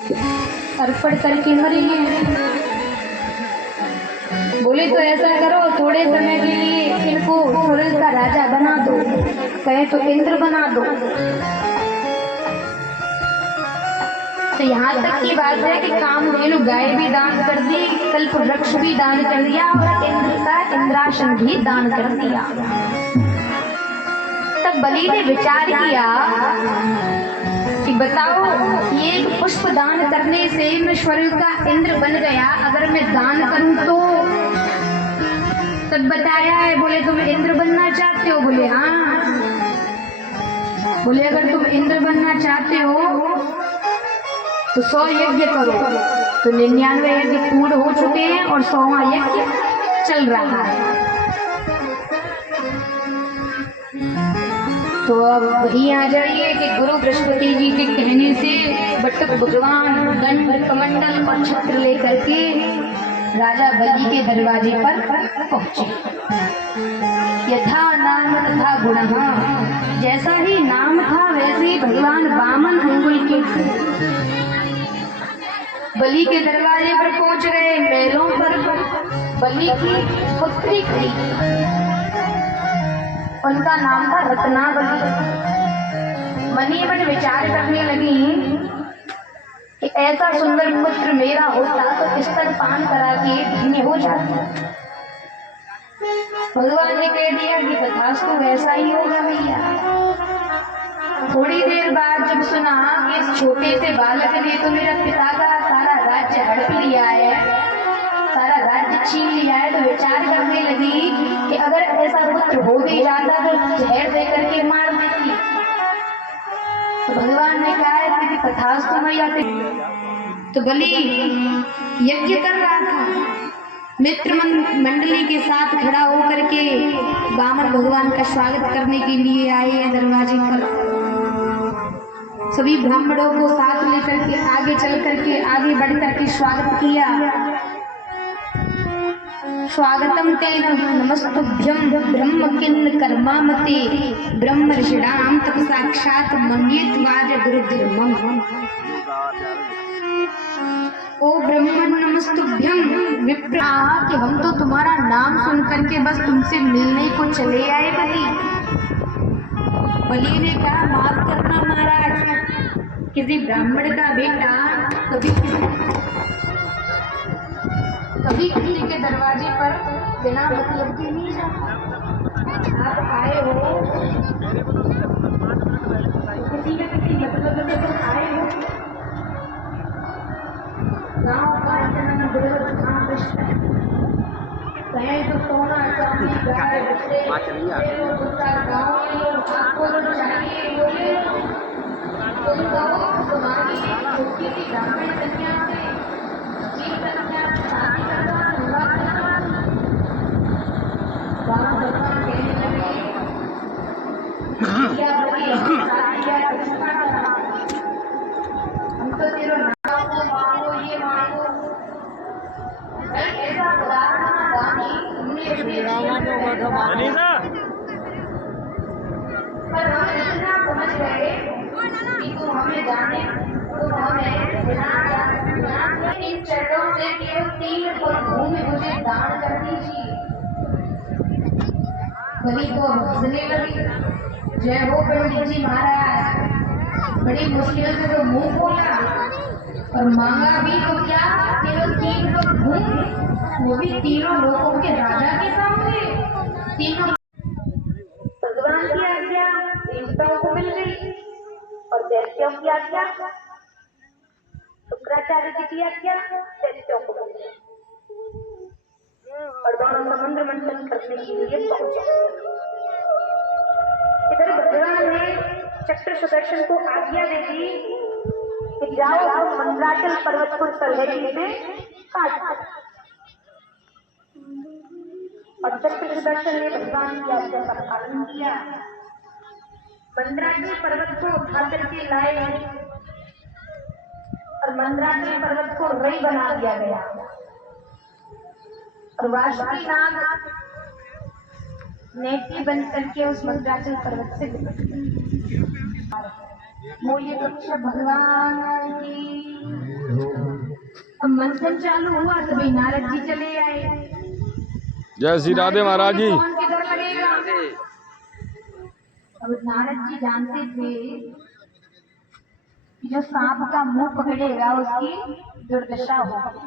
अर्पण करके मरेंगे। बोले तो ऐसा करो, थोड़े समय के लिए इनको सूरज का राजा बना दो, कहे तो इंद्र बना दो। तो यहाँ तक की बात है कि कामधेनु गाय भी दान कर दी, कल्प वृक्ष भी दान कर दिया और इंद्र का इंद्रासन भी दान कर दिया। तब बलि ने विचार किया कि बताओ, ये पुष्प दान करने से मैं स्वर्ग का इंद्र बन गया, अगर मैं दान करूं तो? तब बताया है, बोले तुम इंद्र बनना चाहते हो? बोले हाँ। बोले अगर तुम इंद्र बनना चाहते हो तो 100 यज्ञ करो। तो 99 यज्ञ पूर्ण हो चुके हैं और 100वां यज्ञ चल रहा है। तो अब वही आ जाइए कि गुरु बृहस्पति जी के कहने से बटुक भगवान दंड कमंडल और छत्र लेकर के राजा बलि के दरवाजे पर पहुंचे। यथा नाम तथा गुणः, जैसा ही नाम था वैसे ही भगवान वामन अंगुल के बलि के दरवाजे पर पहुंच गए। महलों पर बलि की पुत्री खड़ी, उनका नाम था रत्नावली। मनी मन विचार करने लगी कि ऐसा सुंदर पुत्र मेरा होता तो स्तनपान करा के धन्य हो जाता। भगवान ने कह दिया कि तथास्तु वैसा ही होगा भैया। थोड़ी देर बाद जब सुना कि इस छोटे से बालक ने तो मेरा पिता का सारा राज्य हड़प लिया है, सारा राज्य छीन लिया है, तो विचार करने लगी कि अगर ऐसा पुत्र हो भी जाता तो जहर दे करके मार देती। तो भगवान ने कहा है तेरी तथास्तु मैया। तो बलि यज्ञ कर रहा था, मित्र मंडली के साथ खड़ा होकर के वामन भगवान का स्वागत करने के लिए आए हैं दरवाजे पर। सभी ब्राह्मणों को साथ लेकर के आगे चल करके आगे बढ़ करके स्वागत किया। स्वागतम ते नमस्तुभ्यं ब्रह्म किन्न कर्मामते ब्रह्म ऋषिणाम तप साक्षात मन्येत्वाज गुरुधर्मम्। ओ ब्रह्मन नमस्तुभ्यं। विप्र कि हम तो तुम्हारा नाम सुन करके बस तुमसे मिलने को चले आए बलि। बलि ने कहा माफ करना महाराज, किसी ब्राह्मण का बेटा कभी किसी के दरवाजे पर बिना मतलब के नहीं जाता। आप आए हो किसी न किसी मतलब से तो आए हो। गाँव का जन्म गुरुवत धाम कृष्ण कहे तो सोना चांदी गाय बच्चे गाँव के लोग आपको जो चाहिए बोले तुम कहो तुम्हारी छोटी सी ब्राह्मण कन्या से जीव कन्या शादी करना हुआ गाँव भगवान कहने लगे क्या बोली शादी क्या किसका हम तो तेरो नाम को मांगो ये मांगो। ऐसा उदाहरण गानी पर हम इतना समझ गए कि तुम हमें जाने तो हमें बिना इन चरणों से केवल 3 पल भूमि मुझे दान कर दीजिए। बलि तो हंसने लगी, जय हो पंडित जी महाराज। बड़ी मुश्किल से तो मुंह खोला और मांगा भी तो क्या, केवल 3 पल भूमि, वो भी तीनों लोगों के राजा के सामने। तीनों भगवान की आज्ञा देवताओं को मिल गई और दैत्यों की आज्ञा शुक्राचार्य जी की आज्ञा दैत्यों को मिल गई और दोनों समुद्र मंथन करने के लिए पहुंचे। इधर भगवान ने चक्र सुदर्शन को आज्ञा दे दी कि जाओ तुम मंदराचल पर्वत को तलहटी से काट। और चक्र सुदर्शन ने भगवान की आज्ञा पर पालन किया। मंदराचल पर्वत को उठा करके लाए और मंदराचल पर्वत को रई बना दिया गया और वासुकी नाग नेति बन करके उस मंदराचल पर्वत से बोलिए कक्षा भगवान की। अब मंथन चालू हुआ तो भाई नारद जी चले आए। जय श्री राधे महाराज जी। कौन किधर लगेगा? अब नारद जी जानते थे कि जो सांप का मुंह पकड़ेगा उसकी दुर्दशा होगी।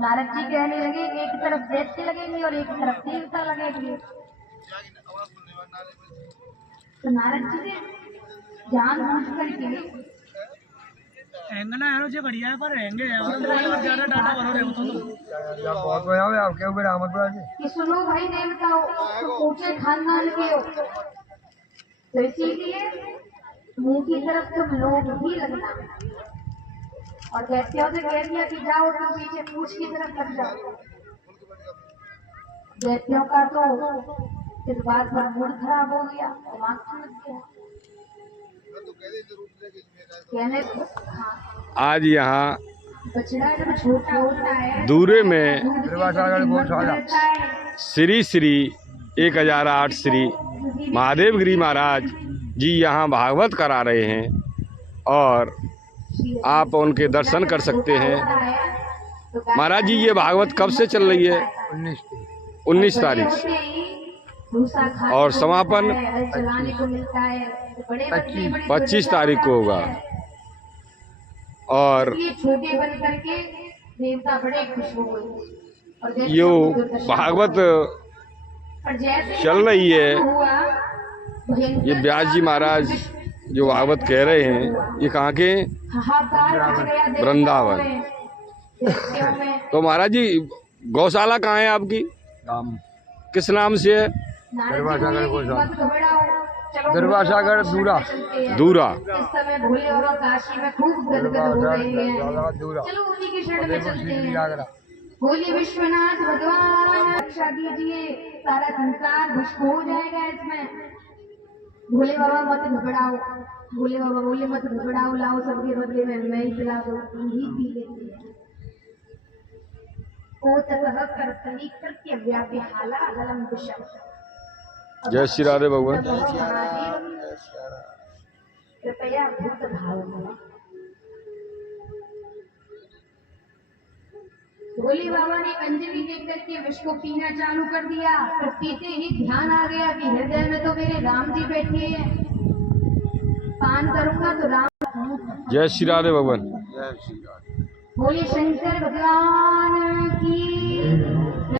नारद जी कहने लगे एक तरफ दैत्य लगेंगे और एक तरफ देवता लगेंगे। तो नारद जी ने जानबूझ करके एंगना एरो जे बढ़िया है पर एंगे है और ज्यादा डाटा भरो रहे हो तो बहुत बढ़िया है आपके ऊपर आमद बड़ा जी कि सुनो भाई देवताओ, तो ऊंचे खानदान के हो, तो इसीलिए मुंह की तरफ तुम लोग भी लगना। और दैत्यों से कह दिया कि जाओ तुम पीछे पूछ की तरफ लग जाओ। दैत्यों का तो इस बात पर मूड खराब हो गया, दिमाग समझ गया। कहने हाँ, आज यहाँ बछड़ा जब छोटा होता है दूरे में गौशाला श्री श्री 1008 श्री महादेव गिरी महाराज जी यहाँ भागवत करा रहे हैं और आप उनके दर्शन कर सकते हैं। महाराज जी ये भागवत कब से चल रही है? 19 तारीख से और समापन 25 तारीख को होगा। और छोटे बन करके देवता बड़े खुश हो गए। यो भागवत चल रही है। ये व्यास जी महाराज जो भागवत कह रहे हैं ये कहाँ के? वृंदावन। तो महाराज जी गौशाला कहाँ है आपकी? किस नाम से है? दरबासागर दूरा दूरा। इस समय भोले बाबा काशी में खूब गदगद हो रहे हैं। दूरा चलो उन्हीं की शरण में चलते हैं। बोलिए विश्वनाथ भगवान रक्षा कीजिए, सारा संसार खुश हो जाएगा इसमें। भोले बाबा मत घबराओ, भोले बाबा बोले मत घबराओ, लाओ सबके बदले में मैं ही पिला दो, ही पी लेती है। ओ ततः कर्तनी कृत्य व्यापी हाला अगलम विषम। जय श्री राधे भगवान। कृपया भूत भाव में भोले बाबा ने अंजलि देख करके विष को पीना चालू कर दिया। तो पीते ही ध्यान आ गया कि हृदय में तो मेरे राम जी बैठे हैं, पान करूंगा तो राम। जय श्री राधे भगवान। बोले शंकर भगवान की।